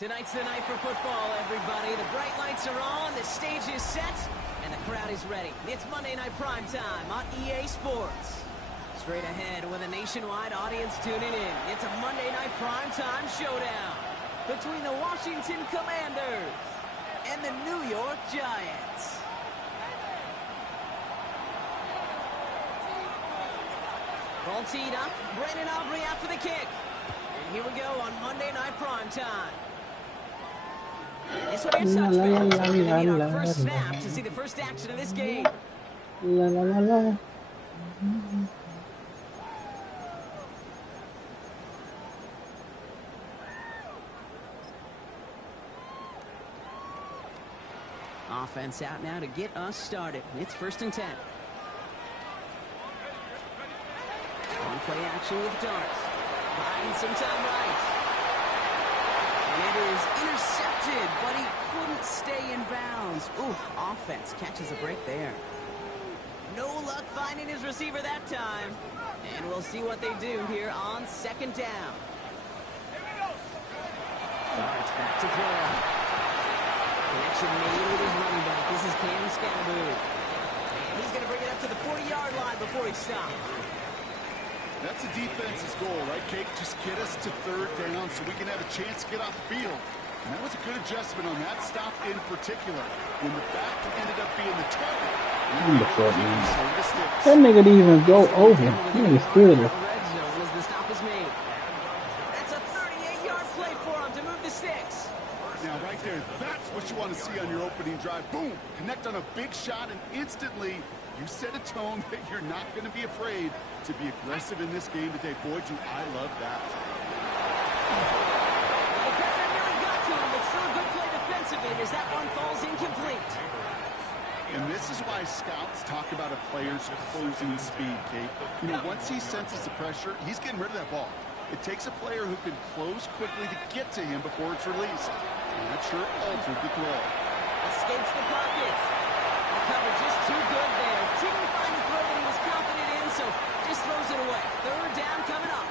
Tonight's the night for football, everybody. The bright lights are on, the stage is set, and the crowd is ready. It's Monday Night Prime Time on EA Sports. Straight ahead with a nationwide audience tuning in. It's a Monday Night Prime Time showdown between the Washington Commanders and the New York Giants. Ball teed up. Brandon Aubrey out for the kick. And here we go on Monday Night Prime Time. This way, Sox fans are going to need our first snap to see the first action of this game. Offense out now to get us started. It's 1st and 10. On play action with darts. Buying some time right. And it is intercepted, but he couldn't stay in bounds. Ooh, offense catches a break there. No luck finding his receiver that time. And we'll see what they do here on 2nd down. Darts back to throw. Connection made with his running back. This is Cam Scaboo. And he's going to bring it up to the 40-yard line before he stops. That's a defense's goal, right, Kate? Just get us to 3rd down so we can have a chance to get off the field. And that was a good adjustment on that stop in particular. When the back ended up being the target. That nigga didn't even go over. He nigga stood there. Red zone as the stop is made. That's a 38-yard play for him to move the sticks. Now, right there, that's what you want to see on your opening drive. Boom! Connect on a big shot, and instantly you set a tone that you're not going to be afraid to be aggressive in this game today. Boy, I love that. The pressure really got to him, but still a good play defensively as that one falls incomplete. And this is why scouts talk about a player's closing speed, Kate. You know, once he senses the pressure, he's getting rid of that ball. It takes a player who can close quickly to get to him before it's released. And that sure altered the throw. Escapes the pocket. The cover just too good there. Didn't find the throw that he was confident in, so just throws it away. 3rd down coming up.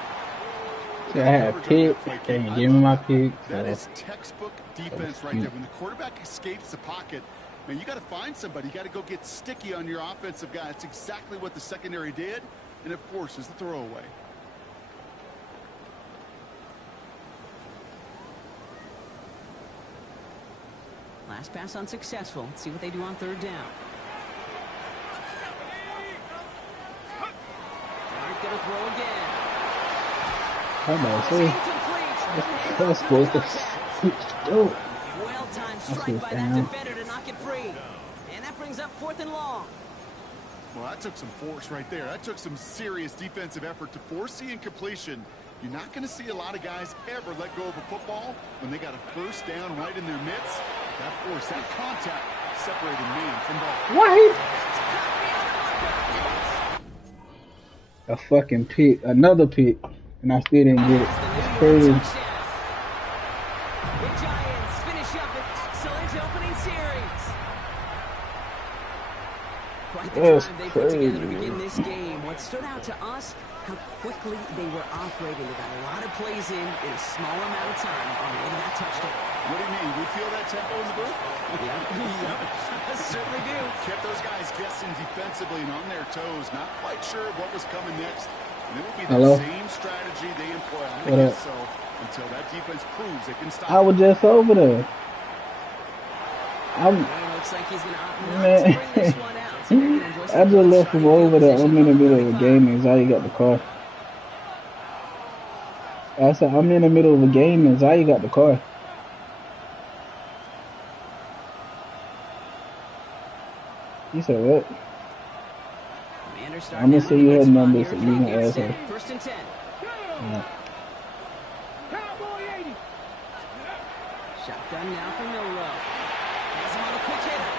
See, I had a pick. Can you give me my pick? That is textbook defense right there. When the quarterback escapes the pocket, man, you got to find somebody. You got to go get sticky on your offensive guy. That's exactly what the secondary did, and it forces the throw away. Last pass unsuccessful. Let's see what they do on 3rd down. They're going to throw again. That's supposed to go. Well-timed strike by that defender to knock it free. And that brings up 4th and long. Well, that took some force right there. That took some serious defensive effort to force the incompletion. You're not going to see a lot of guys ever let go of a football when they got a 1st down right in their midst. That force, that contact, separated man from ball. What? A fucking pick, another pick, and I still didn't get it. It's crazy. The Giants finish up an excellent opening series. Quite the drive they put together to begin this game. What stood out to us, how quickly they were operating. They got a lot of plays in a small amount of time on the way to that touchdown. What do you mean? We feel that tempo in the booth? Yeah, certainly do. Kept those guys guessing defensively and on their toes. Not quite sure what was coming next. And it will be the same strategy they employ. I guess so until that defense proves it can stop. I was just over there. Looks like he's going to opt not to bring this one out. So I just left him over there. I'm in the middle of a game and Zaya got the car. I said, I'm in the middle of a game and Zaya got the car. He said, what? I'm going to see her numbers so you can ask her. 1st and 10. Yeah. Shotgun now for Milrow. Has him on a quick hitter.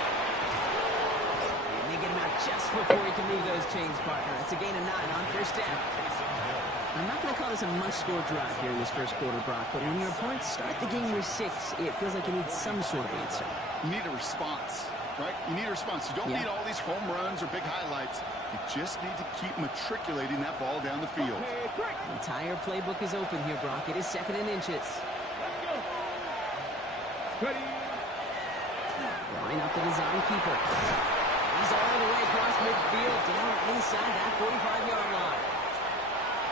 And they get him out just before he can move those chains, partner. It's a gain of 9 on 1st down. I'm not going to call this a must-score drive here in this 1st quarter, Brock, but when your opponents start the game with 6, it feels like you need some sort of answer. You need a response. Right? You need a response. You don't need all these home runs or big highlights. You just need to keep matriculating that ball down the field. The entire playbook is open here, Brock. It is 2nd and inches. Line up the design keeper. He's all the way across midfield, down inside that 45-yard line.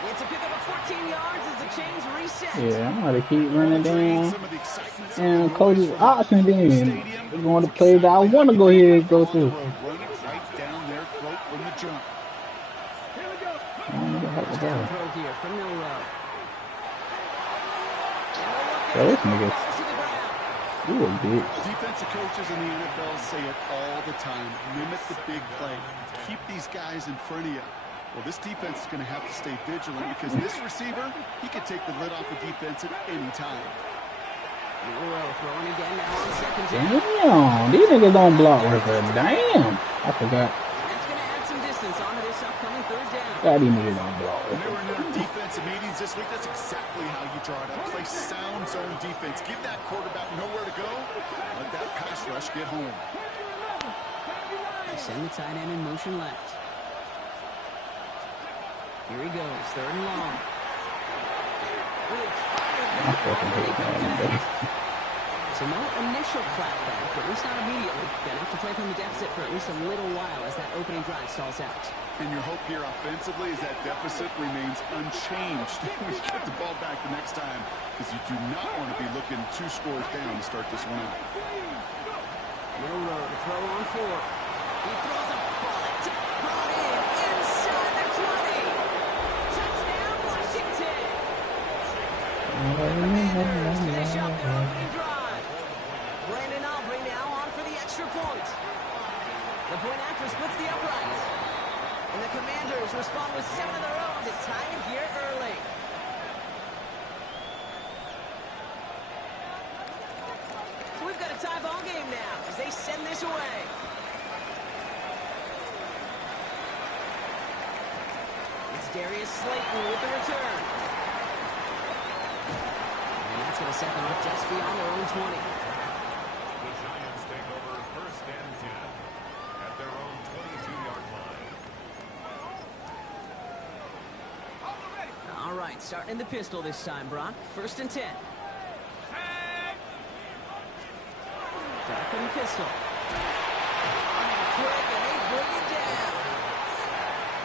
It's a pickup of 14 yards as the chains reset. Yeah, I'm going to keep running down. And coach's option then. We're going to play that I want to go ahead and go through. Right down their throat from the jump. Down throw here from Milrow. So this nigga. You a bitch. Defensive coaches in the NFL say it all the time. Limit the big play. Keep these guys in front of you. Well, this defense is going to have to stay vigilant because this receiver, he could take the lid off the defense at any time. Milrow throwing again now on second down. Damn, these niggas don't block with her. Damn. I forgot. That's going to add some distance onto this upcoming third down. God, these niggas don't block with When they her. were in their defensive meetings this week, that's exactly how you draw it up. Play sound zone defense. Give that quarterback nowhere to go. Let that pass rush get home. They send the tight end in motion left. Here he goes, third and long. So no initial clapback, at least not immediately. Gonna have to play from the deficit for at least a little while as that opening drive stalls out. And your hope here offensively is that deficit remains unchanged when you get the ball back the next time, because you do not want to be looking 2 scores down to start this one out. Milrow to throw on 4. He throws a bullet, brought in, inside the 20. Touchdown, Washington. The Commanders finish up their opening drive. Brandon Aubrey now on for the extra point. The point after splits the uprights. And the Commanders respond with 7 of their own to tie it here early. So we've got a tie ball game now as they send this away. It's Darius Slayton with the return. And that's going to set them up just beyond their own 20. The Giants take over first and 10 at their own 22-yard line. All right, starting in the pistol this time, Brock. First and 10. Back in the pistol. Quick, and they bring it down.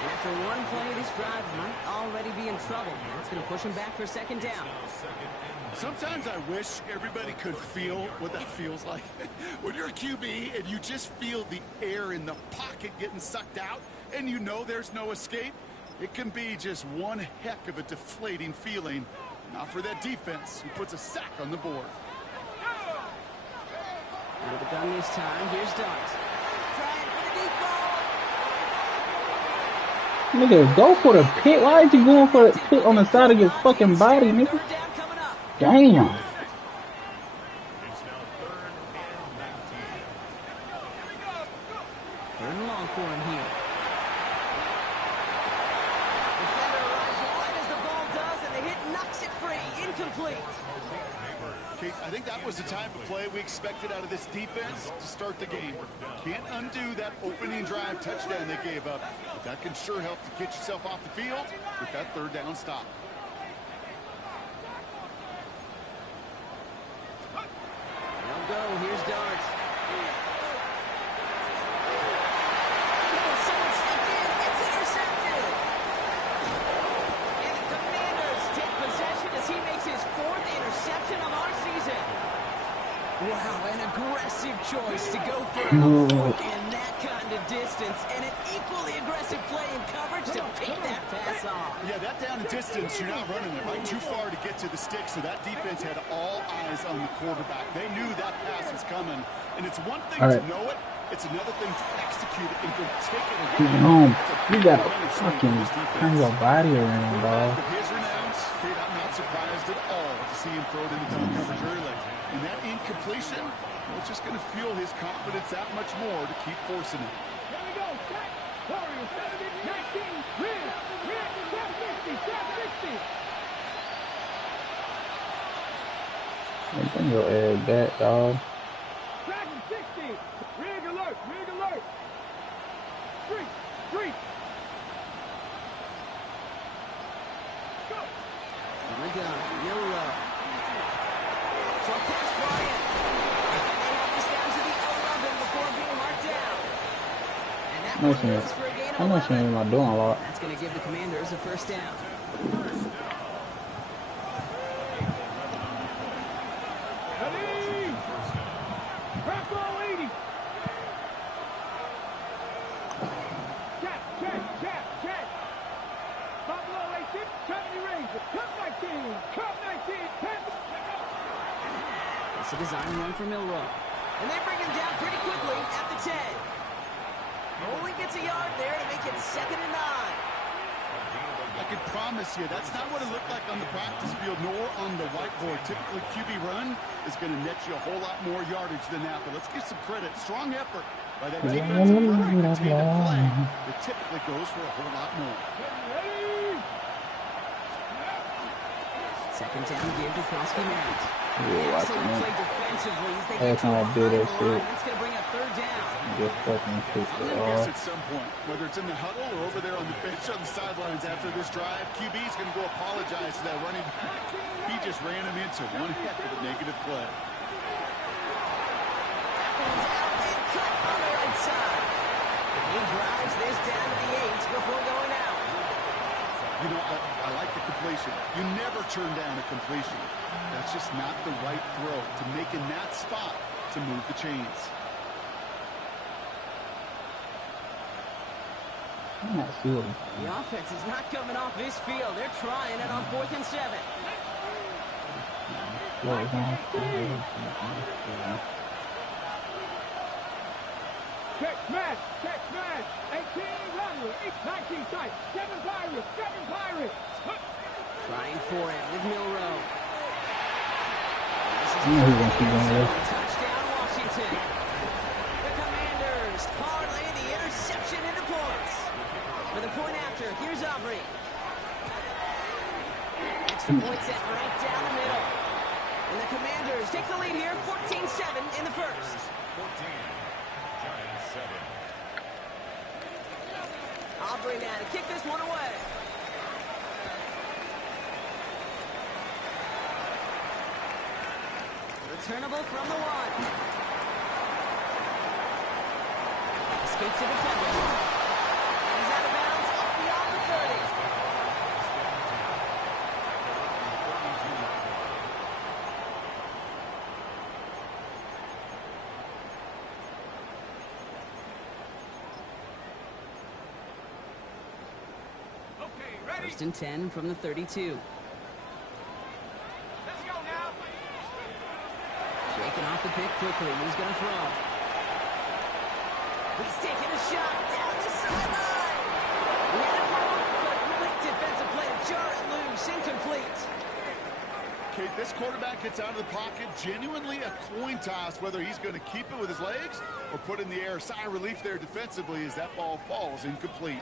And after one play, this drive might already be in trouble. That's going to push him back for second down. Sometimes I wish everybody could feel what that feels like. When you're a QB and you just feel the air in the pocket getting sucked out and you know there's no escape, it can be just one heck of a deflating feeling. Not for that defense who puts a sack on the board. Out of the gun this time, here's Dart. Trying for the deep ball. Nigga, go for the pit. Why is he going for the pit on the side of your fucking body, nigga? Third down coming up. Damn. It's now 3rd and 19. Third and long for him here. Defender arrives right as the ball does, and the hit knocks it free. Incomplete. Kate, I think that was the type of play we expected out of this defense to start the game. Can't undo that opening drive touchdown they gave up, but that can sure help to get yourself off the field with that third down stop. They'll go. Here's Dart. Someone stepped in. It's intercepted. And the Commanders take possession as he makes his 4th interception of our season. Wow, an aggressive choice to go for in that kind of distance, and an equally aggressive play in coverage to pick that pass off. Yeah, that down and distance, you're not running it right too far to get to the stick, so that defense had all eyes on the quarterback. They knew that pass was coming, and it's one thing to know it, it's another thing to execute it and go take it away. You gotta fucking turn your body around, dog. With his renounce, Kate, I'm not surprised at all to see him throw it into double coverage early. And that incompletion, well, it's just going to fuel his confidence that much more to keep forcing it. Here we go. Set. Warriors 7-19. Rig. 760. 760. I think you'll add that, dog. Dragon 60. Rig alert. Rig alert. Street. Street. Go. On the gun, Milrow. So pass Bryant. know she ain't. for a gain of I know she 11. ain't my doing a lot. That's going to give the Commanders a first down. Ready? Crack ball 80. Check. Buffalo 18, 70 Razor. Cup 19. Cup 19. It's a design run for Milroe. And they bring him down pretty quickly at the 10. Only gets a yard there to make it 2nd and 9. I can promise you, that's not what it looked like on the practice field nor on the whiteboard. Typically, QB run is going to net you a whole lot more yardage than that. But let's give some credit. Strong effort by that defensive front to continue to play. It typically goes for a whole lot more. Second down give to Krosky Merritt. Yeah, Excellent watching play that. defensively as they Every get to time I do behind that the shit. line. That's going to bring up 3rd down. Just fucking piss I'm it going to guess off. at some point, whether it's in the huddle or over there on the bench on the sidelines after this drive, QB is going to go apologize to that running back. He just ran him into one heck of a negative play. That one's out and cut on the right side. He drives this down to the 8 before going out. You know, I like the completion. You never turn down a completion. That's just not the right throw to make in that spot to move the chains. I'm not sure. The offense is not coming off this field. They're trying it on 4th and 7. Check smash. 18 Runner. 19 sight. 7 Pirates. Trying for it with Milroe. I know he's gonna keep going there. Touchdown, Washington. The Commanders parlay the interception into points. For the point after, here's Aubrey. Extra point set right down the middle. And the Commanders take the lead here, 14-7 in the first. 14. Giants 7. Aubrey now to kick this one away. Returnable from the 1. Escapes the defender. And he's out of bounds up beyond the 30. First and 10 from the 32. Shaking off the pick quickly. He's going to throw. He's taking a shot down the sideline. He had it wrong, but a great defensive play to jar it loose. Incomplete. Okay, this quarterback gets out of the pocket. Genuinely a coin toss whether he's going to keep it with his legs or put in the air. Sigh of relief there defensively as that ball falls incomplete.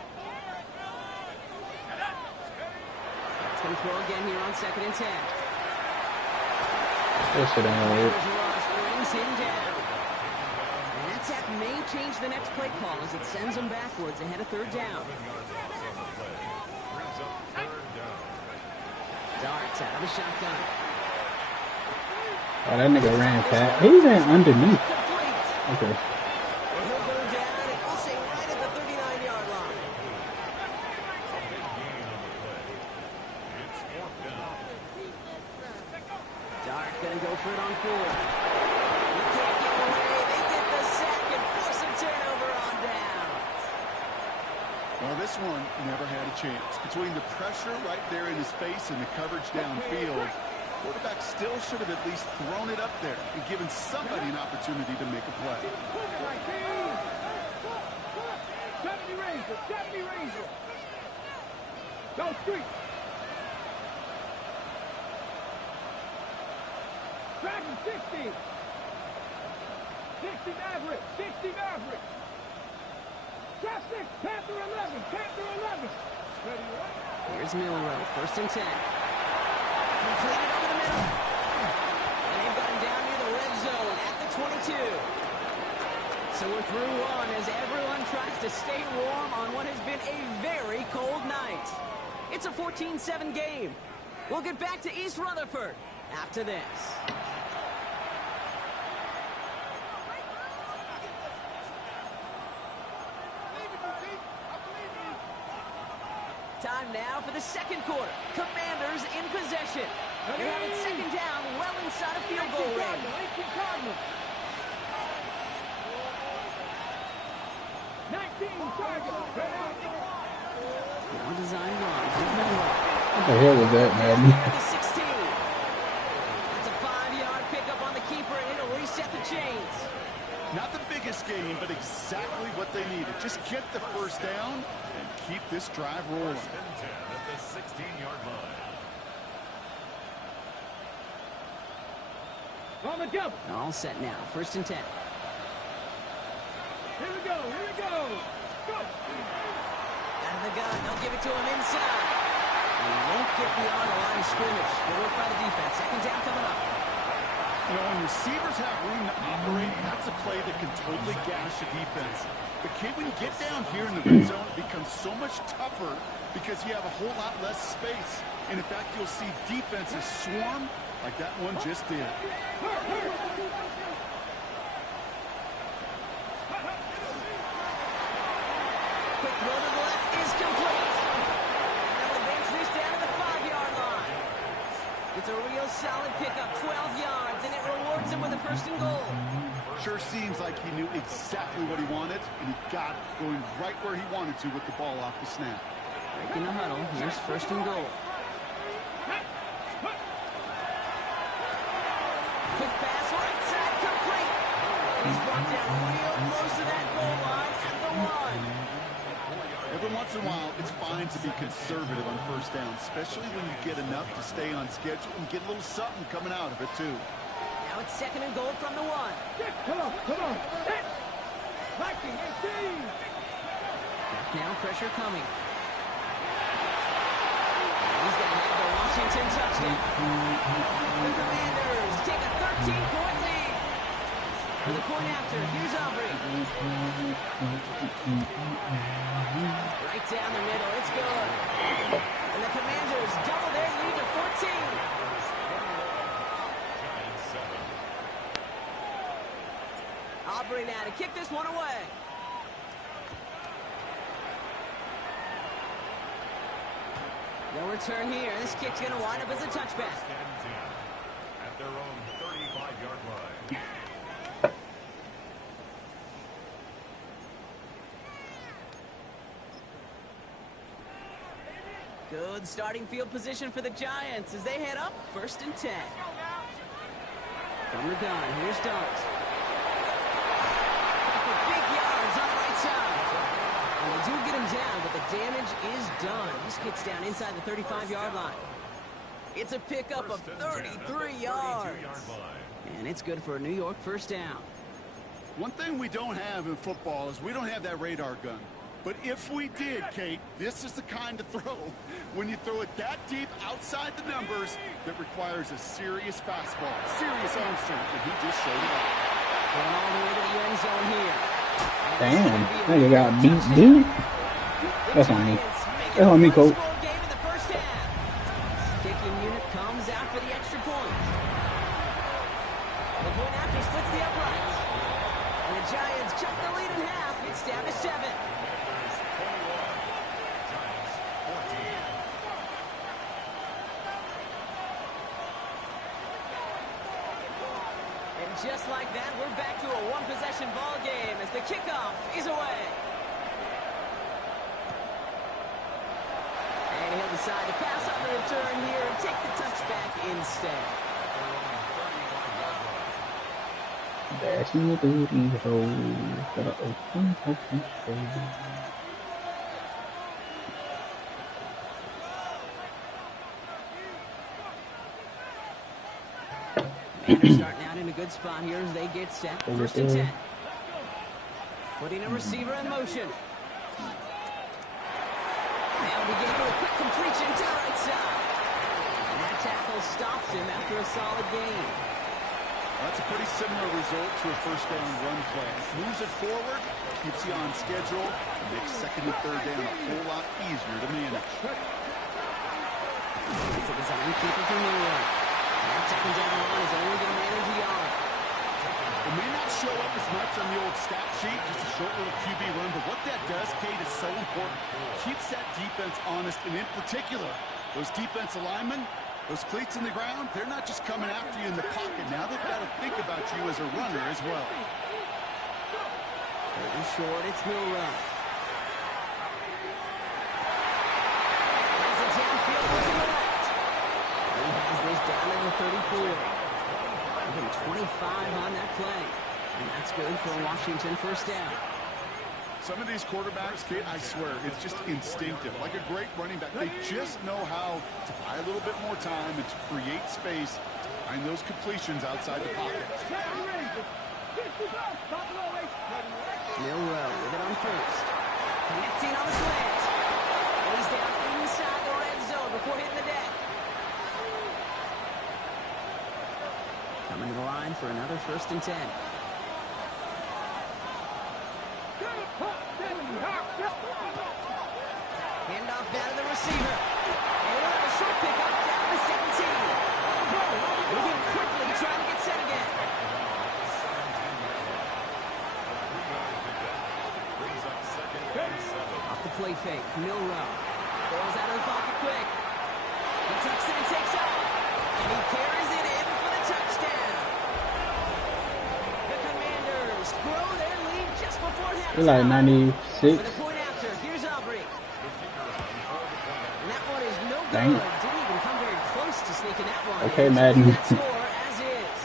It's going to throw again here on 2nd and 10. That shit ain't weird. Rush brings him down. And that tap may change the next play call as it sends him backwards ahead of 3rd down. Darts out of the shotgun. Oh, that nigga ran past. He ran underneath. Complete. Okay. And he'll go down and we'll say right at the 39-yard line. Dart gonna go for it on 4. You can't get away. They get the sack and force a turnover on down. Well, this one never had a chance. Between the pressure right there in his face and the coverage downfield, quarterback still should have at least thrown it up there and given somebody an opportunity to make a play. 70 Razor. Go street. Dragon 60. 60 Maverick. Draft 6. Panther 11. Ready, Here's Milroe, 1st and 10. Completed over the middle. And they've got him down near the red zone at the 22. So we're through one as everyone tries to stay warm on what has been a very cold night. It's a 14-7 game. We'll get back to East Rutherford after this. now for the second quarter. Commanders in possession. They have it second down, well inside of field goal range. 19 targets. Now design run. Here's Monroe. What the hell was that, man? The 16. That's a 5-yard pickup on the keeper, and it'll reset the chains. Not the biggest gain, but exactly what they needed. Just get the first down and keep this drive rolling. First and 10 at the 16-yard line. On the jump. All set now. First and 10. Here we go. Go. Out of the gun. They'll give it to him inside. And he won't get beyond the line of scrimmage. Good work by the defense. Second down coming up. You know, when receivers have room to operate, that's a play that can totally gash a defense. But Kate, when you get down here in the red zone, it becomes so much tougher because you have a whole lot less space. And in fact, you'll see defenses swarm like that one just did. Quick throw to the left is complete. And they'll advance this down to the 5-yard line. It's a real solid pickup, 12 yards, and it rewards him with a first and goal. Sure seems like he knew exactly what he wanted, and he got it going right where he wanted to with the ball off the snap. Breaking the huddle, here's first and goal. Quick pass, right side, complete. And he's brought down real close to that goal line at the 1. Every once in a while, it's fine to be conservative on first down, especially when you get enough to stay on schedule and get a little something coming out of it, too. Now it's second and goal from the 1. Come on. Hit. Viking 18. Back now, pressure coming. He's going to have the Washington touchdown. The Commanders take a 13-point lead. For the point after, here's Aubrey. Right down the middle, it's good. And the Commanders double their lead to 14. Aubrey now to kick this one away. No return here. This kick's going to wind up as a touchback. At their own 35-yard line. Good starting field position for the Giants as they head up first and 10. From the gun, here's Dart. For big yards on the right side. And they do get him down, but the damage is done. This kicks down inside the 35-yard line. It's a pickup of 33 yards. And it's good for a New York first down. One thing we don't have in football is we don't have that radar gun. But if we did, Kate, this is the kind of throw, when you throw it that deep outside the numbers, that requires a serious fastball, serious arm strength, and he just showed it off. Going all the way to the end zone here. Damn, nigga got beat, dude. That's on me. That's on me, coach. Kicking unit comes out for the extra point. The point after splits the uprights. And the Giants cut the lead in half. It's down to 7. Just like that, we're back to a one-possession ball game as the kickoff is away. And he'll decide to pass on the return here and take the touchback instead. Dashing the booty hole, gotta open. And they're starting out in a good spot here as they get set. First and 10. Putting a receiver in motion. They'll begin with a quick completion to the right side. And that tackle stops him after a solid gain. That's a pretty similar result to a first down run play. Moves it forward, keeps you on schedule, and makes second and third down a whole lot easier to manage. It's a design keeper for New York. That second down run is only going to manage a yard. It may not show up as much on the old stat sheet, just a short little QB run, but what that does, Kate, is so important. Keeps that defense honest, and in particular, those defensive linemen, those cleats in the ground, they're not just coming after you in the pocket. Now they've got to think about you as a runner as well. Pretty short, it's Milrow. Has it downfield to the left. He has this down to the 34. Even 25 on that play. And that's good for Washington first down. Some of these quarterbacks, Kate, I swear, it's just instinctive. Like a great running back, they just know how to buy a little bit more time and to create space to find those completions outside the pocket. Milrow with it on first. Connecting on the slant. And he's down inside the red zone before hitting the deck. Coming to the line for another 1st and 10. Handoff down to the receiver. And he'll have a short pickup down to 17. Moving quickly, trying to get set again. Off the play fake, Milrow. Throws out of the pocket quick. He tucks it and takes off. And he carries it in for the touchdown. The Commanders grow their lead just before halftime. They're like 96. For the point after, here's Aubrey. And that one is no good. Dang. Didn't even come very close to sneaking that one. Okay, in. Madden. That score as is.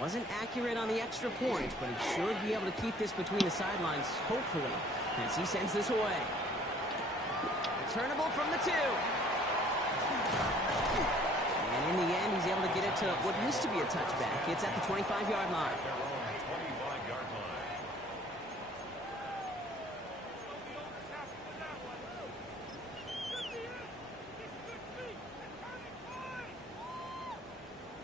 Wasn't accurate on the extra point, but he should be able to keep this between the sidelines, hopefully, as he sends this away. Returnable from the 2. And in the end, he's able to get it to what used to be a touchback. It's at the 25-yard line.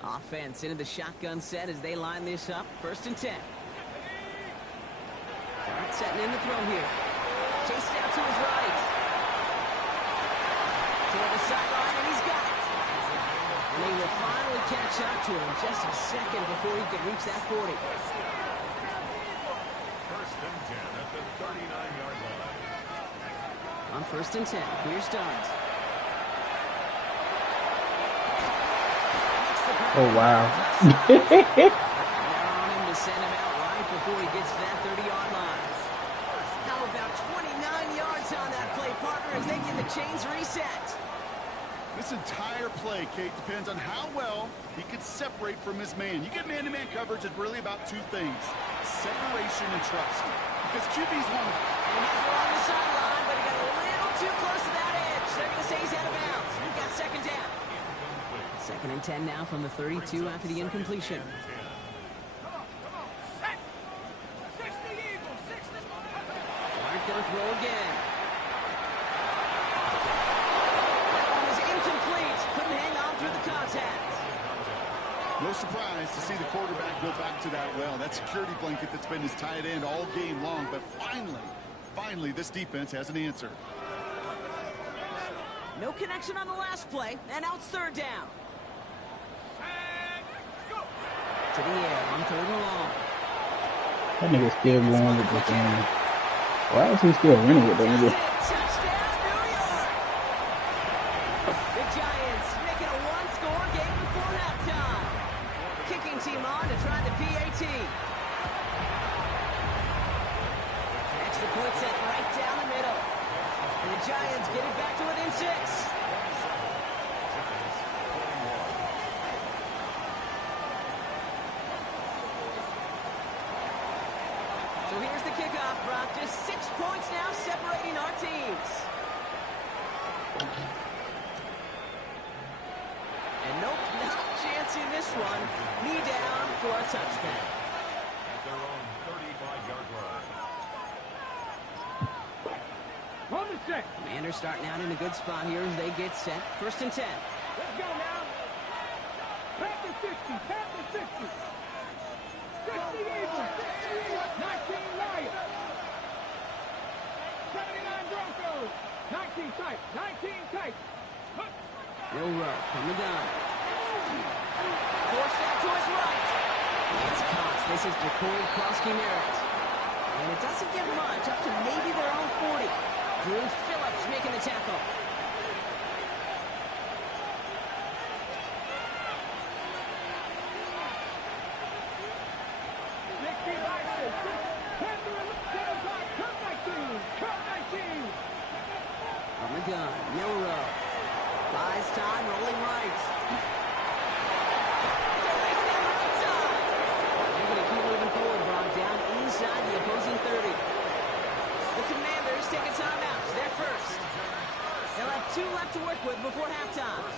Offense into the shotgun set as they line this up. 1st and 10. Dart setting in the throw here. Chased out to his right. Toward the sideline, and he's got it. And they will finally catch up to him just a second before he could reach that 40. 1st and 10 at the 39-yard line. On 1st and 10, here's Dart. Oh, wow. Now on him to send him out right before he gets to that 30-yard line. How about 29 yards on that play, partner, as they get the chains reset. This entire play, Kate, depends on how well he can separate from his man. You get man-to-man coverage, it's really about 2 things: separation and trust. Because QB's one of them. And he has it on the sideline, but he got a little too close to that edge. They're going to say he's out of bounds. We've got 2nd down. 2nd and 10 now from the 32 after the incompletion. Dart going to throw again. That one is incomplete. Couldn't hang on through the contact. No surprise to see the quarterback go back to that well. That security blanket that's been his tight end all game long. But finally, this defense has an answer. No connection on the last play, and now it's 3rd down. To the air on 3rd and long. That nigga's still going with the thing. Why is he still running with that nigga? Touchdown, New York! The Giants make it a 1-score game before halftime. Kicking team on to try the PAT. Extra point set right down the middle. And the Giants get it back to within 6. So here's the kickoff, Brock. Just 6 points now separating our teams. And nope, not chancing this one. Knee down for a touchdown. At their own 35-yard line. On the set. Commanders starting out in a good spot here as they get set. 1st and 10. Let's go now. Pack the 60. Pack the 60. 60 Eagles. 19 Lions. 79 Broncos. 19 tight. 19 tight. Milrow from the gun. Forced out to his right. It's caught. This is Jacory Krosky-Merritt. And it doesn't get much, up to maybe their own 40. Drew Phillips making the tackle. On the gun, Milrow. Buys time, rolling right. It's a race down the right side. They're going to keep moving forward, Brock, down inside the opposing 30. The Commanders take a timeout. They're first. They'll have 2 left to work with before halftime.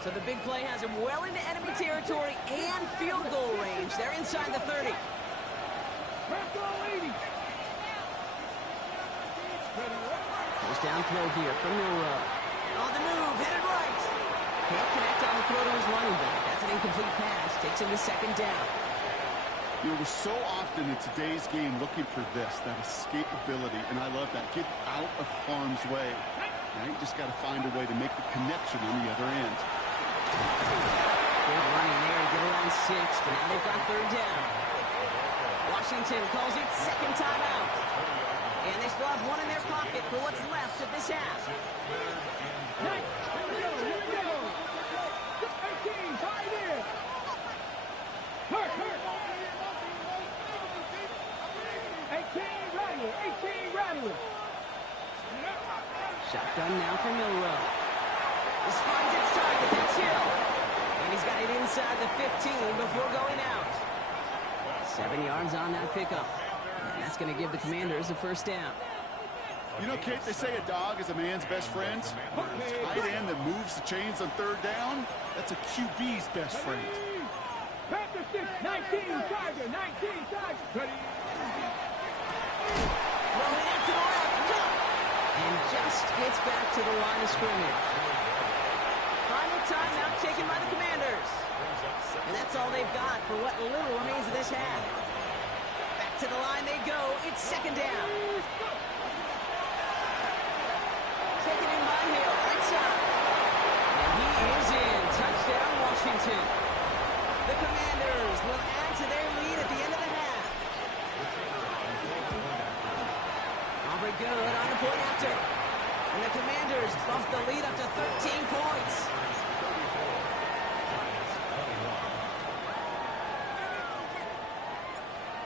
So the big play has them well into enemy territory and field goal range. They're inside the 30. First down throw here from Milrow. On the move, headed right. Can't connect on the throw to his running back. That's an incomplete pass. Takes him to second down. You know, we're so often in today's game looking for this, that escapability, and I love that. Get out of harm's way. Now you just got to find a way to make the connection on the other end. Good running there to get around 6, but now they've got third down. Washington calls it second timeout. And they still have one in their pocket for what's left of this half. Shotgun now for Milrow. This finds its target. That's Hill. And he's got it inside the 15 before going out. 7 yards on that pickup. And that's going to give the Commanders a first down. You know, Kate, they say a dog is a man's best friend. A tight end that moves the chains on third down, that's a QB's best friend. Panther 6, 19, Tiger, 19, Tiger. Rolling out to the left. Cut. And just gets back to the line of scrimmage. Final timeout taken by the Commanders. And that's all they've got for what little remains of this half. Back to the line they go. It's second down. Taken in by Hill, right side. And he is in. Touchdown, Washington. The Commanders will add to their lead at the end of the half. Aubrey good on the point after. And the Commanders bump the lead up to 13 points.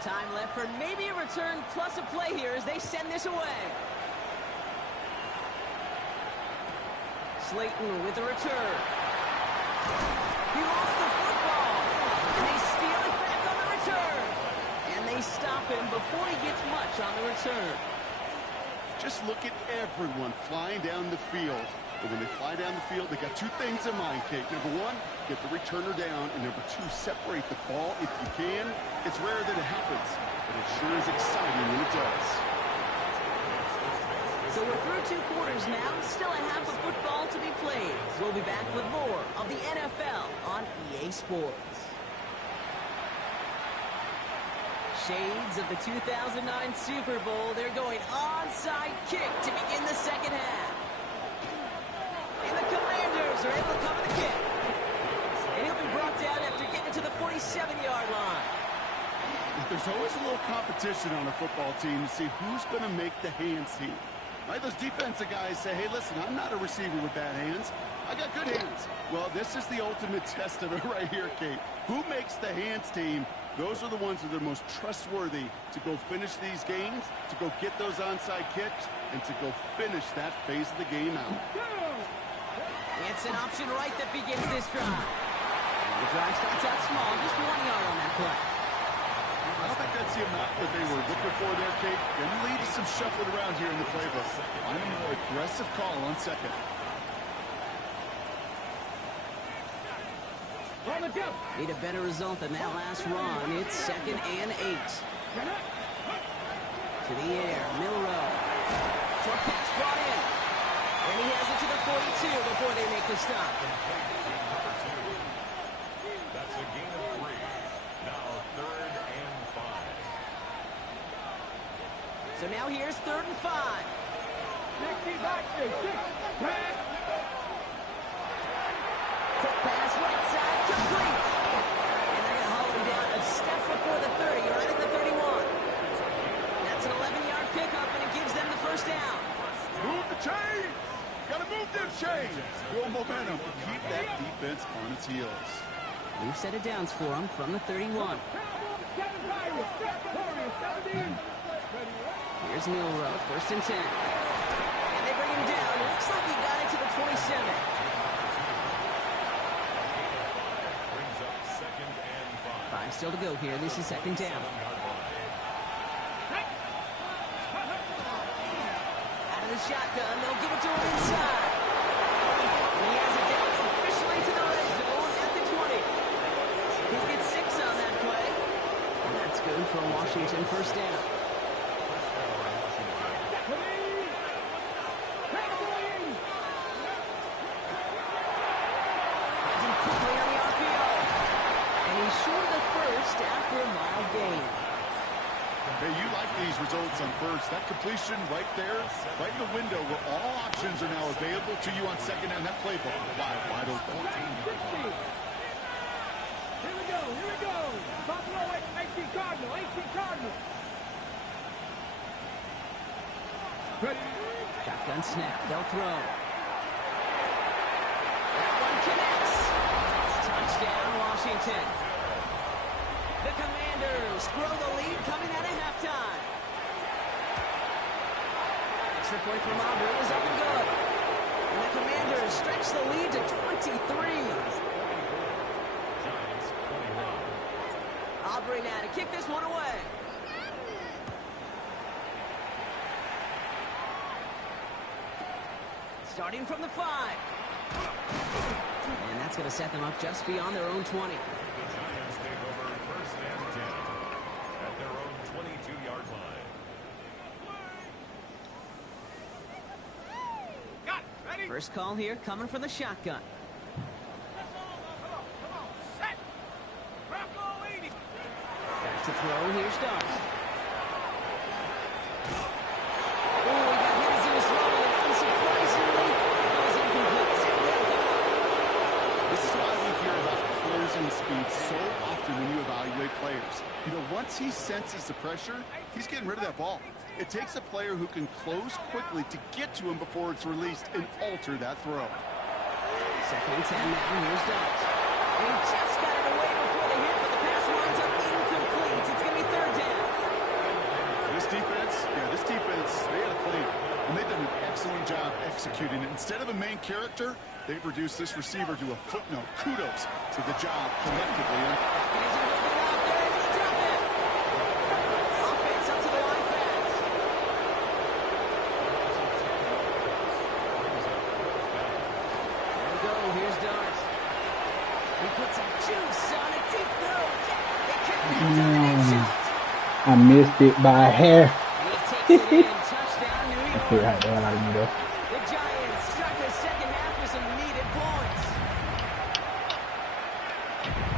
Time left for maybe a return plus a play here as they send this away. Slayton with the return. He lost the football. And they steal it back on the return. And they stop him before he gets much on the return. Just look at everyone flying down the field. But when they fly down the field, they got 2 things in mind, Kate. Number 1, get the returner down. And number 2, separate the ball if you can. It's rare that it happens, but it sure is exciting when it does. So we're through 2 quarters now. Still a half of football to be played. We'll be back with more of the NFL on EA Sports. Shades of the 2009 Super Bowl. They're going onside kick to begin the second half. And the Commanders are able to cover the kick. And he'll be brought down after getting to the 47-yard line. There's always a little competition on a football team to see who's going to make the hands team. Right? Those defensive guys say, hey, listen, I'm not a receiver with bad hands. I got good hands. Well, this is the ultimate test of it right here, Kate. Who makes the hands team? Those are the ones that are most trustworthy to go finish these games, to go get those onside kicks, and to go finish that phase of the game out. It's an option right that begins this drive. And the drive starts out small, just 1 yard on that play. I don't think that's the amount that they were looking for there, Kate. There needs some shuffling around here in the playbook. Find a more aggressive call on second. Need a better result than that last run. It's 2nd and 8. To the air, Milrow. Short pass brought in. And he has it to the 42 before they make the stop. That's a gain of 3. Now 3rd and 5. So now here's 3rd and 5. 60 back, 6, Got to move them chains. Build momentum. Keep that defense on its heels. New set of downs for him from the 31. Here's Milrow, 1st and 10. And they bring him down. Looks like he got it to the 27. Brings up 2nd and 5. 5 still to go here. This is 2nd down. Out of the shotgun, they'll give it to him inside. And he has it down officially to the red zone at the 20. He gets 6 on that play. And that's good for Washington 1st down. After a mile gain. Hey, you like these results on first. That completion right there, right in the window where all options are now available to you on 2nd down. That playbook wide open. Here we go. Buffalo, 18 Cardinal. Ready? Shotgun snap. They'll throw. That one connects. Touchdown, Washington. The Commanders grow the lead coming out of halftime. Extra point from Aubrey is up and good. And the Commanders stretch the lead to 23. Giants 21. Aubrey now to kick this one away. Starting from the 5. And that's going to set them up just beyond their own 20. The Giants take over 1st and 10 at their own 22-yard line. Got it. Ready? First call here coming from the shotgun. Come on. Set. Rocco 80. Back to throw. Here starts. Oh, he got hit as he was throwing it. Unsurprisingly, that was incomplete. Second down coming up. This is why we hear about closing speed so often when you evaluate players. You know, once he senses the pressure, he's getting rid of that ball. It takes a player who can close quickly to get to him before it's released and alter that throw. 2nd and 10 now. Here's Dodds. And he just got it away before the hit, but the pass winds up incomplete. It's going to be 3rd down. This defense, they had a plan. And they've done an excellent job executing it. Instead of a main character, they've reduced this receiver to a footnote. Kudos to the job collectively. And he's going to go out there and he'll drop it. Offense up to the line fast. There we go. Here's Dodds. He puts some juice on a deep throw. They can't be a shot. I missed it by a hair. He takes it in. Touchdown, New York. Right there, out of me though. The Giants start the second half with some needed points.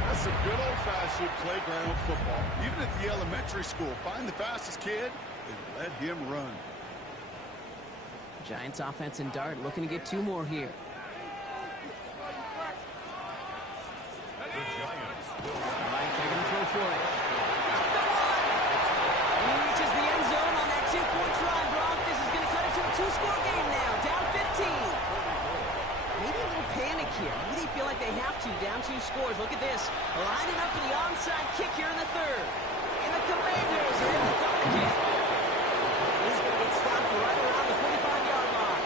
That's some good old-fashioned playground football. Even at the elementary school, find the fastest kid and let him run. Giants offense and Dart looking to get 2 more here. The Giants will Right, they're going to throw for it. And he reaches the end zone on that 2-point try, Brock. This is going to cut it to a 2-score game now, down 15. Maybe a little panic here. Maybe they feel like they have to, down 2 scores. Look at this. Lining up for the onside kick here in the 3rd. And the Commanders are able to throw the kick. He's going to get stopped right around the 45-yard line.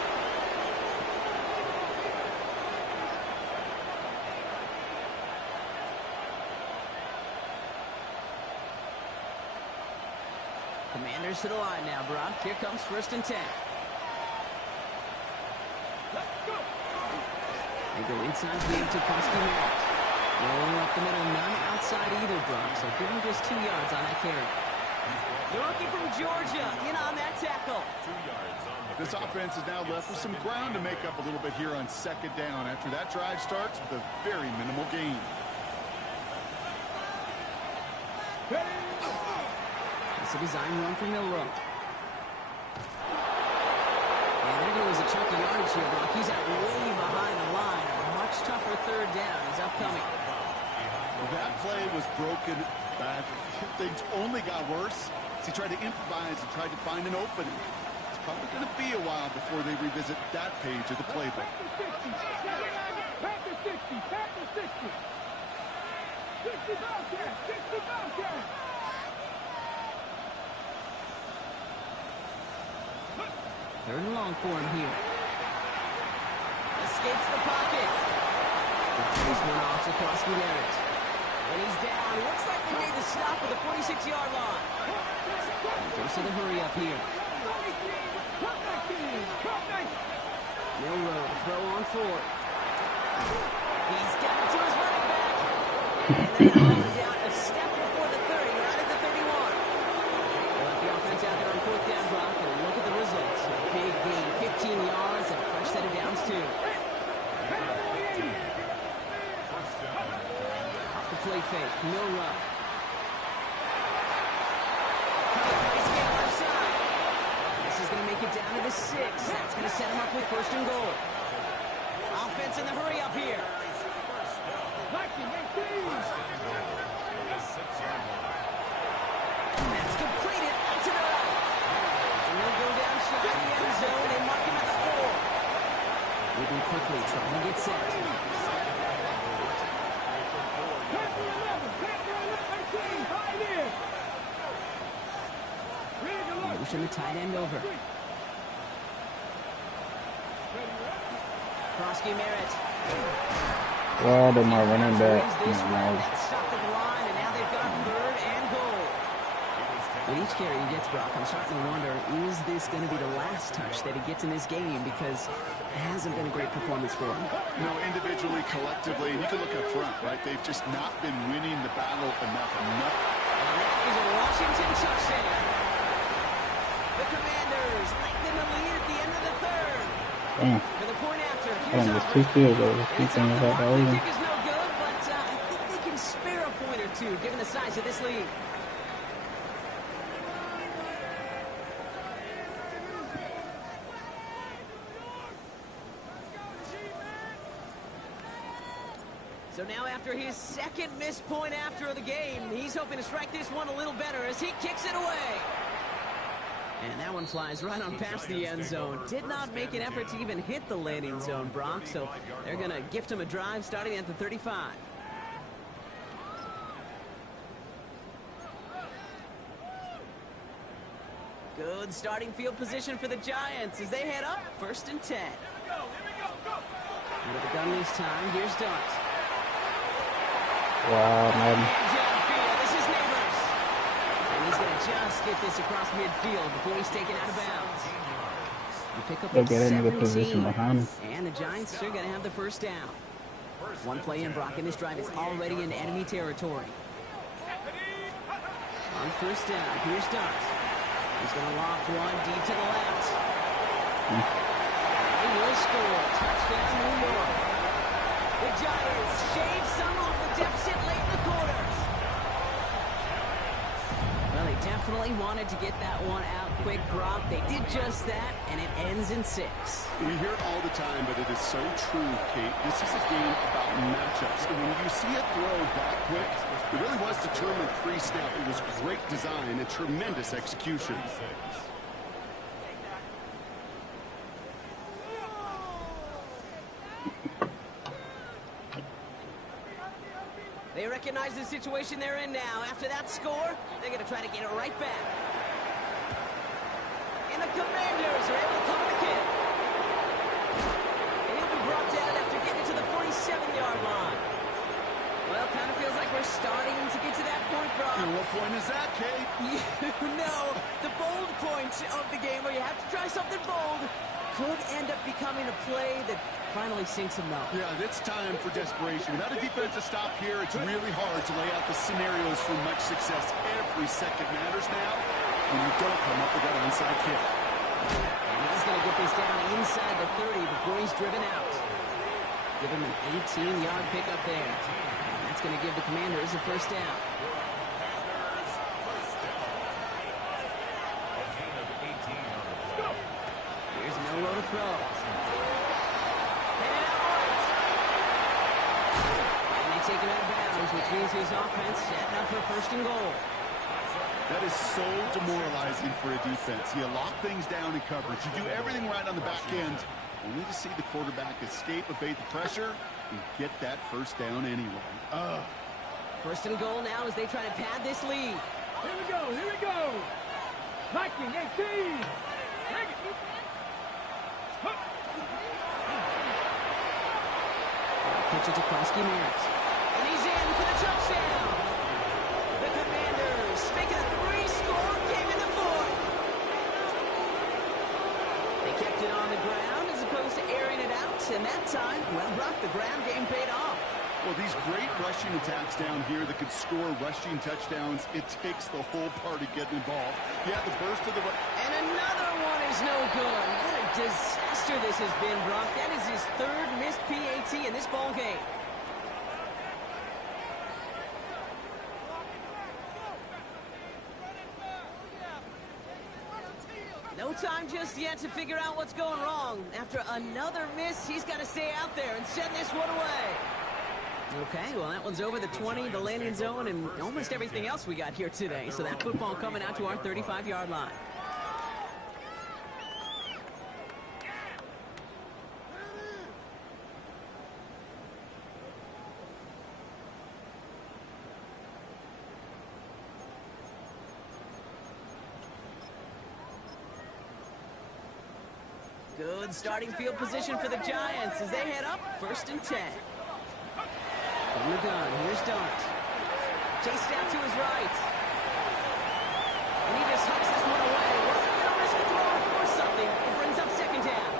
Commanders to the line now, Brock. Here comes 1st and 10. They go inside the to Koski Merritt. Rolling up the middle, none outside either, Brock. So give him just 2 yards on that carry. The rookie from Georgia in on that tackle. 2 yards on the This offense is now left with some ground to make up a little bit here on 2nd down after that drive starts with a very minimal gain. It's a design run for Milrow. And there goes a chunk of yardage here, Brock. He's out way behind the line. A much tougher 3rd down is upcoming. That play was broken badly. Things only got worse as he tried to improvise and tried to find an opening. His probably going to be a while before they revisit that page of the playbook. Panthers 60, Panthers 60. 60 Bobcats, 60 Bobcats. Third and long for him here. Escapes the pocket. This one off to Krosky Merritt. When he's down, looks like they made the stop at the 46-yard line. Goes to the hurry up here. Milrow to throw on fourth. He's got it to his running back. And they're going to hold it down a step before the 30, right at the 31. They left the offense out there on fourth down, Brock, and look at the results. A big gain, 15 yards, and a fresh set of downs, too. Off the play fake, Milrow. Nice game left side. This is going to make it down to the 6. That's going to set him up with first and goal. Offense in the hurry up here. That's completed out to the right. And he'll go down shy of the end zone and mark him at the 4. Moving quickly, trying to get set. Motion the tight end over. Krosky Merritt. Well, they're my running back. This one stopped at the line, and now they've got third and goal. With each carry he gets, Brock, I'm starting to wonder, is this going to be the last touch that he gets in this game? Because it hasn't been a great performance for him. No, individually, collectively, and you can look up front, right? They've just not been winning the battle enough. And that is a Washington touchdown. The Commanders lengthen the lead at the end of the third. For the point after, here's There's 2 field goals. the kick is no good, but I think they can spare a point or two given the size of this lead. So now after his second missed point after the game, he's hoping to strike this one a little better as he kicks it away. And that one flies right on past the end zone. Did not make an effort to even hit the landing zone, Brock, so they're going to gift him a drive starting at the 35. Good starting field position for the Giants as they head up first and 10. Out of the gun this time, here's Dart. Wow, man. Downfield, this is Neighbors. And he's going to just get this across midfield before he's taken out of bounds. You pick up They'll get in a good 17, position behind him. and the Giants are going to have the first down. One play in, Brock, and this drive is already in enemy territory. On first down, here's Dart. He's going to loft one deep to the left. They will score. Touchdown, New York. The Giants shave some off the deficit late in the quarter. Well, they definitely wanted to get that one out quick, Brock. They did just that, and it ends in 6. We hear it all the time, but it is so true, Kate. This is a game about matchups. And when you see a throw that quick, it really was determined pre-snap. It was great design and tremendous execution. They recognize the situation they're in now. After that score, they're going to try to get it right back. And the Commanders are able to cover the kick. And he'll be brought down after getting to the 47-yard line. Well, kind of feels like we're starting to get to that point, Brock. And what point is that, Kate? You know, the bold point of the game where you have to try something bold could end up becoming a play that finally sinks him now. Yeah, it's time for desperation. Without a defensive stop here, it's really hard to lay out the scenarios for much success. Every second matters now when you don't come up with that onside kick. And he's going to get this down inside the 30 before he's driven out. Give him an 18-yard pickup there. And that's going to give the Commanders a first down. Here's Milrow to throw. Headed out right. And they take him out of bounds, which means his offense setting up for first and goal. That is so demoralizing for a defense. You lock things down in coverage. You do everything right on the back end, only to see the quarterback escape, evade the pressure, and get that first down anyway. First and goal now as they try to pad this lead. Here we go, here we go. Viking 18. Pitch it to Krosky Merritt. And he's in for the touchdown. The Commanders making a 3-score game in the fourth. They kept it on the ground as opposed to airing it out. And that time, well, Brock, the ground game paid off. Well, these great rushing attacks down here that could score rushing touchdowns, it takes the whole party getting involved. Yeah, the burst of the... And another one is no good. What a disaster this has been, Brock. That is his third missed PAT in this ball game. No time just yet to figure out what's going wrong. After another miss, he's got to stay out there and send this one away. Okay, well, that one's over the 20, the landing zone, and almost everything else we got here today. So that football coming out to our 35-yard line. Good starting field position for the Giants as they head up 1st and 10. From the gun, here's Dart. Chased out to his right. And he just hucks this one away. Wasn't going to risk a throw or force something. It brings up 2nd down.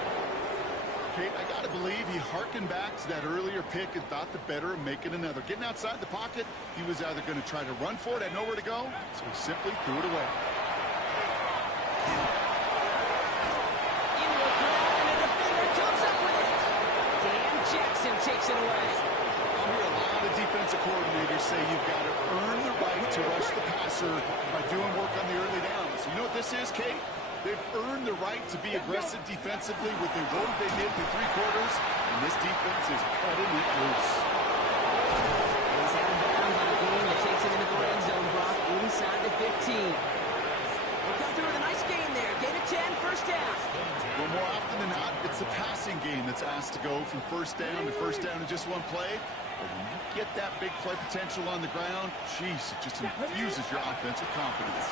Kate, I got to believe he harkened back to that earlier pick and thought the better of making another. Getting outside the pocket, he was either going to try to run for it, had nowhere to go, so he simply threw it away. Into a throw, and a defender comes up with it. Dan Jackson takes it away. I hear a lot of defensive coordinators say you've got to earn the right to rush the passer by doing work on the early downs. You know what this is, Kate? They've earned the right to be aggressive defensively with the work they did through 3 quarters, and this defense is cutting it loose. He's out of bounds on a game that takes him into the red zone, Brock, inside the 15. They come through with a nice gain there. Gain of 10, 1st down. Well, more often than not, it's the passing game that's asked to go from 1st down to 1st down in just one play. But when you get that big play potential on the ground, geez, it just infuses your offense with confidence.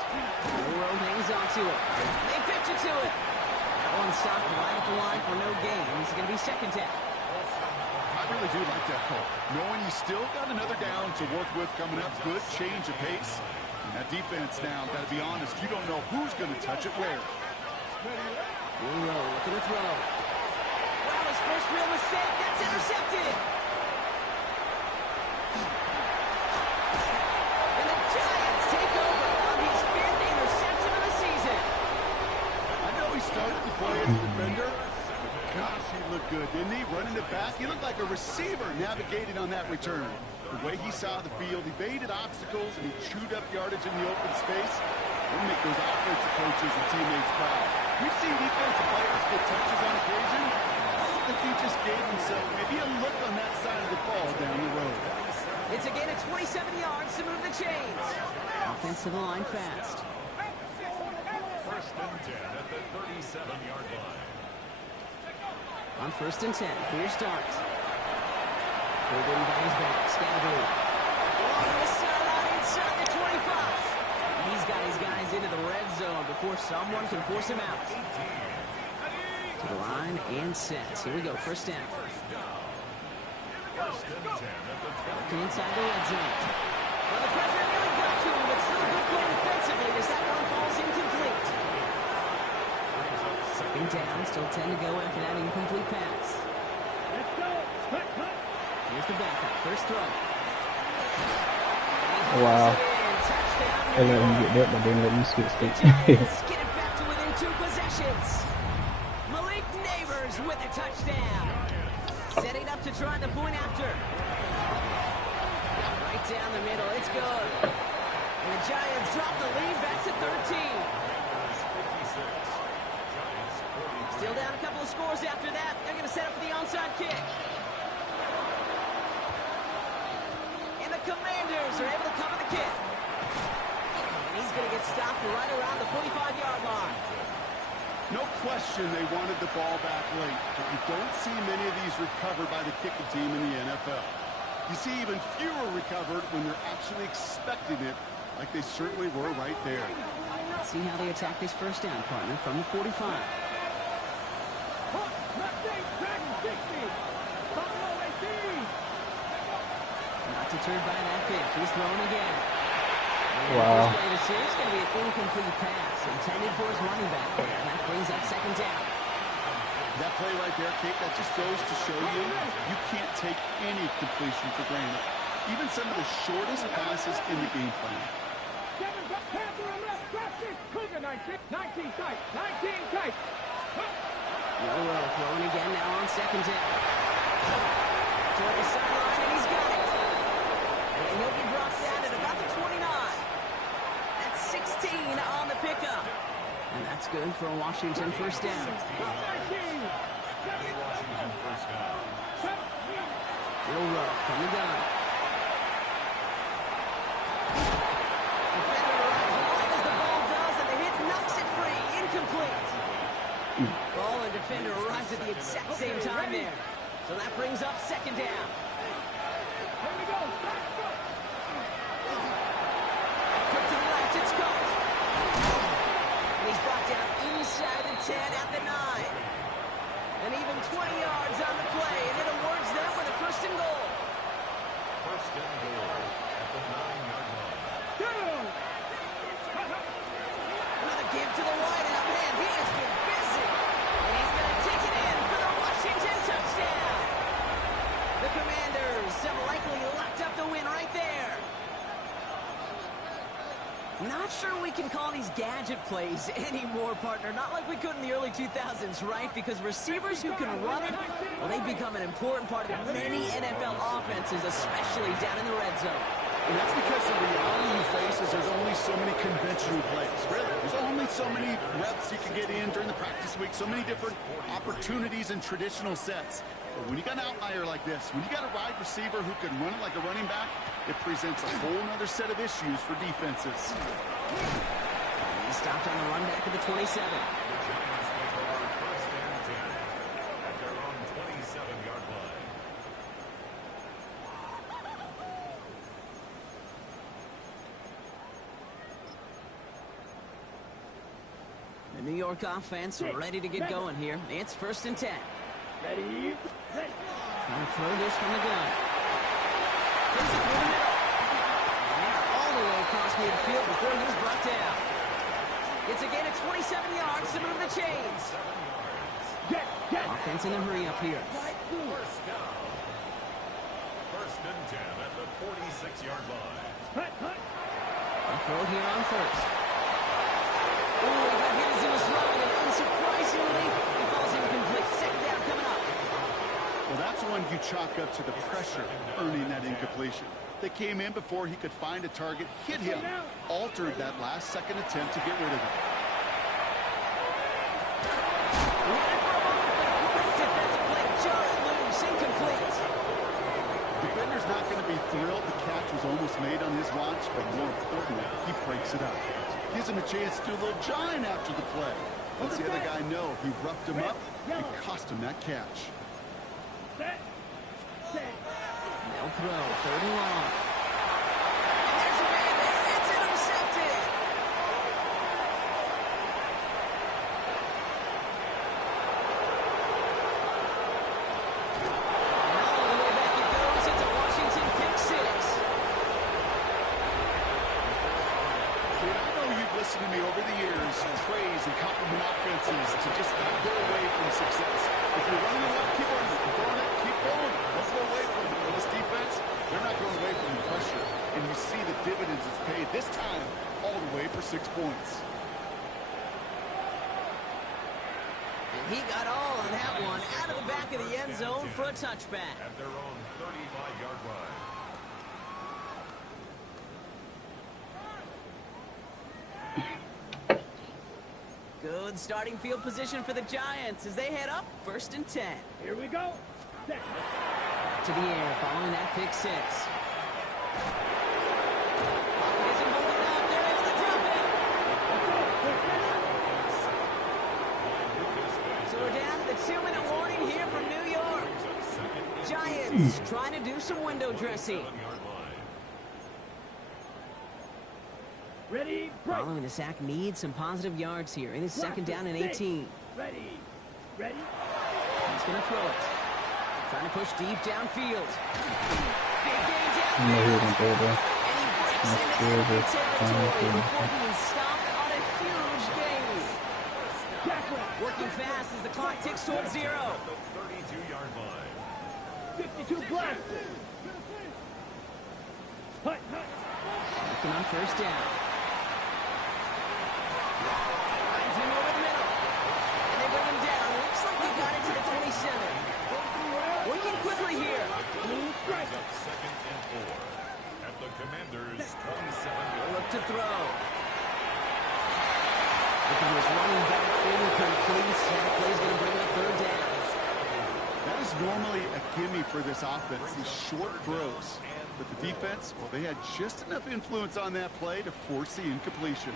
Burrow hangs on to it. They pitch it to it. That one stopped right at the line for no gain. It's going to be 2nd down. I really do like that call. Knowing you still got another down to work with coming up, good change of pace. And that defense now, got to be honest, you don't know who's going to touch it where. Burrow looking to throw. Wow, his first real mistake. That's intercepted. And the Giants take over on his 5th interception of the season. I know he started the play as a defender. Gosh, he looked good, didn't he? Running it back. He looked like a receiver navigating on that return. The way he saw the field, he evaded obstacles, and he chewed up yardage in the open space. It'll make those offensive coaches and teammates proud. We've seen defensive players get touches on occasion. I think he just gave himself maybe a look on that side of the ball down the road. It's a gain of 27 yards to move the chains. Offensive line fast. 1st and 10 at the 37-yard line. On 1st and 10, here's Dart. Pulled in by his back, Scaboo. Along the sideline inside the 25. He's got his guys into the red zone before someone can force him out. To the line and set. Here we go, 1st down. 1st and 10 at the 20. Looking inside the red zone. Well, the pressure really got to him, but still a good play defensively as that one falls incomplete. 2nd down, still 10 to go after that incomplete pass. Let's go. Cut, cut. Here's the backup, 1st throw. Wow. Touchdown. They let him get that, but they let me switch The sticks. Giants get it back to within 2 possessions. Malik Neighbors with a touchdown. Setting up to try the point after. Right down the middle, it's good. And the Giants drop the lead back to 13. Still down a couple of scores after that. They're going to set up for the onside kick. And the Commanders are able to cover the kick. And he's going to get stopped right around the 45-yard line. No question they wanted the ball back late, but you don't see many of these recovered by the kicking team in the NFL. You see even fewer recovered when they're actually expecting it, like they certainly were right there. Let's see how they attack this first down, partner, from the 45. Not deterred by that pick. He's throwing again. Wow. First play to see, it's going to be an incomplete pass intended for his running back there. And that brings up second down. That play right there, Kate, that just goes to show you you can't take any completion for granted. Even some of the shortest passes in the game plan. 19 tight. 19 tight. Yolo throwing again now on second down. Toward the sideline, and he's got it. And he'll be brought down at about the 29. That's 16 on the pickup. And that's good for a Washington first down. Yolo from the gun. Defender arrives right as the ball does, and the hit knocks it free. Incomplete. Ball and defender arrives at the exact same time there. So that brings up second down. Here we go. Quick to the left, it's caught. And he's brought down inside the 10 at the 9. And even 20 yards on the play, and it awards them with a first and goal. First and goal at the 9-yard line. Another give to the wideout. Man, he has been busy. And he's going to take it in for the Washington touchdown. The Commanders have likely locked up the win right there. Not sure we can call these gadget plays anymore, partner. Not like we could in the early 2000s, right? Because receivers who can run it, well, they've become an important part of many NFL offenses, especially down in the red zone. And that's because the reality you face is there's only so many conventional plays. Really, there's only so many reps you can get in during the practice week, so many different opportunities and traditional sets. But when you got an outlier like this, when you got a wide receiver who can run it like a running back, it presents a whole other set of issues for defenses. He stopped on the run back at the 27. The Giants take over first and 10 at their own 27-yard line. The New York offense ready to get going here. It's first and 10. Ready? Trying to throw this from the gun. Throws it through the middle. And they're all the way across midfield before he's brought down. It's a gain of 27 yards to move the chains. Get. Offense in a hurry up here. First down. First and 10 at the 46-yard line. A throw here on first. Ooh, he got hit as he was throwing, and unsurprisingly, he falls incomplete. Second down coming up. Well, that's one you chalk up to the pressure earning that incompletion. They came in before he could find a target, hit him, altered that last-second attempt to get rid of him. Great defensive play. Jarred loose, incomplete. Defender's not going to be thrilled the catch was almost made on his watch, but more importantly, he breaks it up. Gives him a chance to do a little giant after the play. Lets the other guy know he roughed him up and cost him that catch. They'll throw, third and long. And there's a man there. It's intercepted. And all the way back it goes. It's a Washington pick six. Kid, I know you've listened to me over the years, praise and compliment offenses to just not go away from success. If you're running it up, keep running it. If you're throwing it, keep going. Don't go away from it. This defense, they're not going away from the pressure. And you see the dividends it's paid this time all the way for 6 points. And he got all on that one out of the back of the end zone for a touchback. At their own 35-yard line. Good starting field position for the Giants as they head up first and 10. Here we go. Set. To the air following that pick six. Pocket isn't holding up. They're able to drop it. 2-minute warning here from New York. Giants trying to do some window dressing. Ready, break. Following the sack needs some positive yards here. It is second down and 18. Ready, ready. He's going to throw it. Trying to push deep downfield. Big gain I know he was gonna throw it there. and he breaks That's into good, enemy that's territory fine. before being stopped on a huge gain. Tackle. Working fast as the clock ticks towards 0. The 32-yard line. 52 blast. Hut, hut. Looking on first down. Finds him over the middle. And they bring him down. Looks like he got it to the 27. Working quickly here. Second and 4. At the Commanders' 27. Look to throw. Looking to his running back. Incomplete. That play's going to bring up third down. That is normally a gimme for this offense, these short throws. But the defense, well, they had just enough influence on that play to force the incompletion.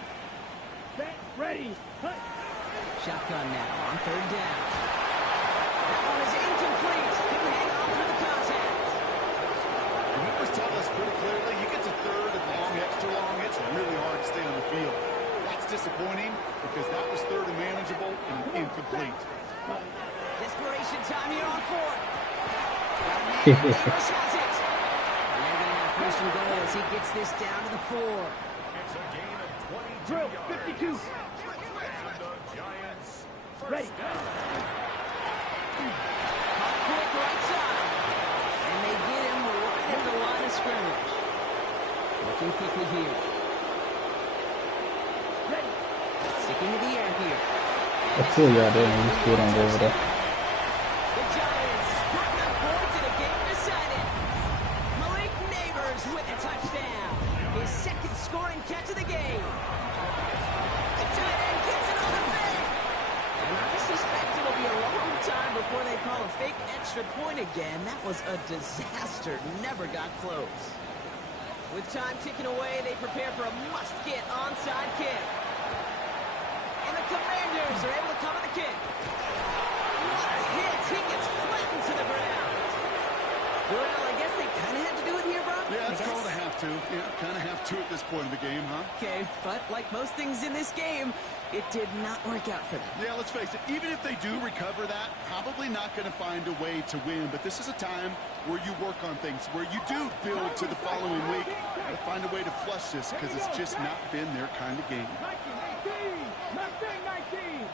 Set, ready, hut. Shotgun now on third down. That one is incomplete. Couldn't hang on through the contact. The numbers tell us pretty clearly, you get to third and long, extra long, it's really hard to stay on the field. That's disappointing because that was third and manageable and incomplete. Desperation time here on fourth. Davis has it. And they're going to have first and goal as he gets this down to the 4. It's a gain of 22 Drill, yards. 52. And the Giants Ready. Quick right side. And they get him right at the line of scrimmage. Looking quickly here. Ready. Sticking to the air here. That's cool, y'all there, and you still don't go over there. The Giants putting up points in a game decided. Malik Neighbors with a touchdown. His second scoring catch of the game. The tight end gets it on the fake. And I suspect it'll be a long time before they call a fake extra point again. That was a disaster. Never got close. With time ticking away, they prepare for a must-get onside kick. And the Commanders are able to cover the kick. What a hit! He gets flattened to the ground. Well, I guess they kind of had to do it here, bro. Yeah, it's called a have to. Yeah, kind of have to at this point in the game, huh? Okay, but like most things in this game, it did not work out for them. Yeah, let's face it, even if they do recover that, probably not going to find a way to win. But this is a time where you work on things, where you do build to the following week. Got to find a way to flush this because it's just not been their kind of game. 19.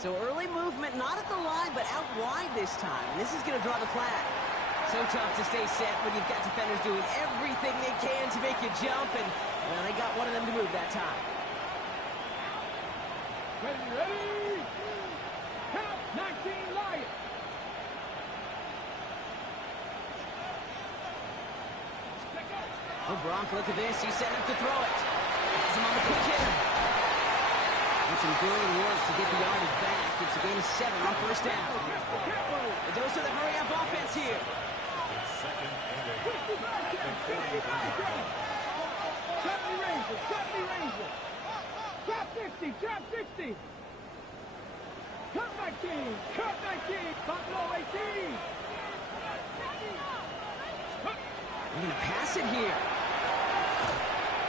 So early movement, not at the line, but out wide this time. And this is going to draw the flag. So tough to stay set when you've got defenders doing everything they can to make you jump. And, well, they got one of them to move that time. Ready. Count 19 Lions. Oh, Bronk, look at this. He's set up to throw it. Has him on the quick hitter. And some good work to get the yardage back. It's a gain of 7 on first down. The dose of the hurry-up offense here. It's second and 8. Drop 50, drop 60. Cut 19, cut 19. Buffalo 18. We're going to pass it here.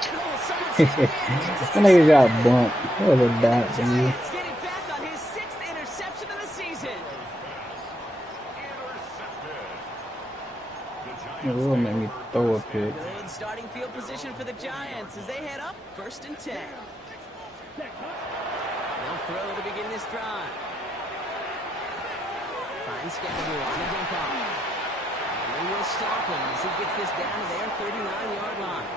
Oh, someone stepped in. That nigga got bumped. That was a bad thing. Giants get it back on his 6th interception of the season. It will make me throw a pick. Good starting field position for the Giants as they head up 1st and 10. They'll throw to begin this drive. Finds Scadaboo on the jump off. And they will stop him as he gets this down to their 39-yard line.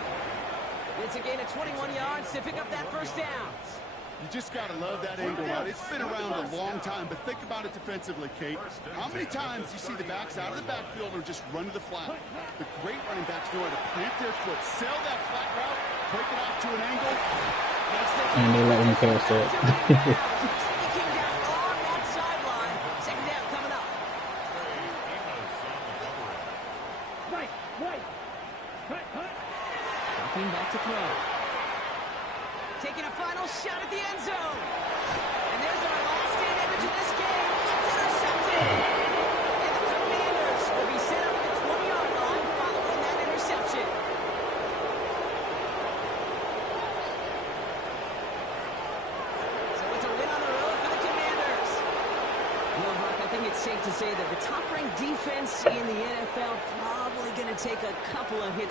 It's a gain of 21 yards to pick up that first down. You just got to love that angle route. It's been around a long time, but think about it defensively, Kate. How many times you see the backs out of the backfield or just run to the flat? The great running backs know how to plant their foot, sail that flat route, break it off to an angle. And they let him pass that. He came down on that sideline. Second down coming up. Right. Dropping back to throw. Taking a final shot at the end zone. And there's our edge of this game. It's intercepted. And the Commanders will be set up at the 20-yard line following that interception. So it's a win on the road for the Commanders. Well, Buck, I think it's safe to say that the top-ranked defense in the NFL probably going to take a couple of hits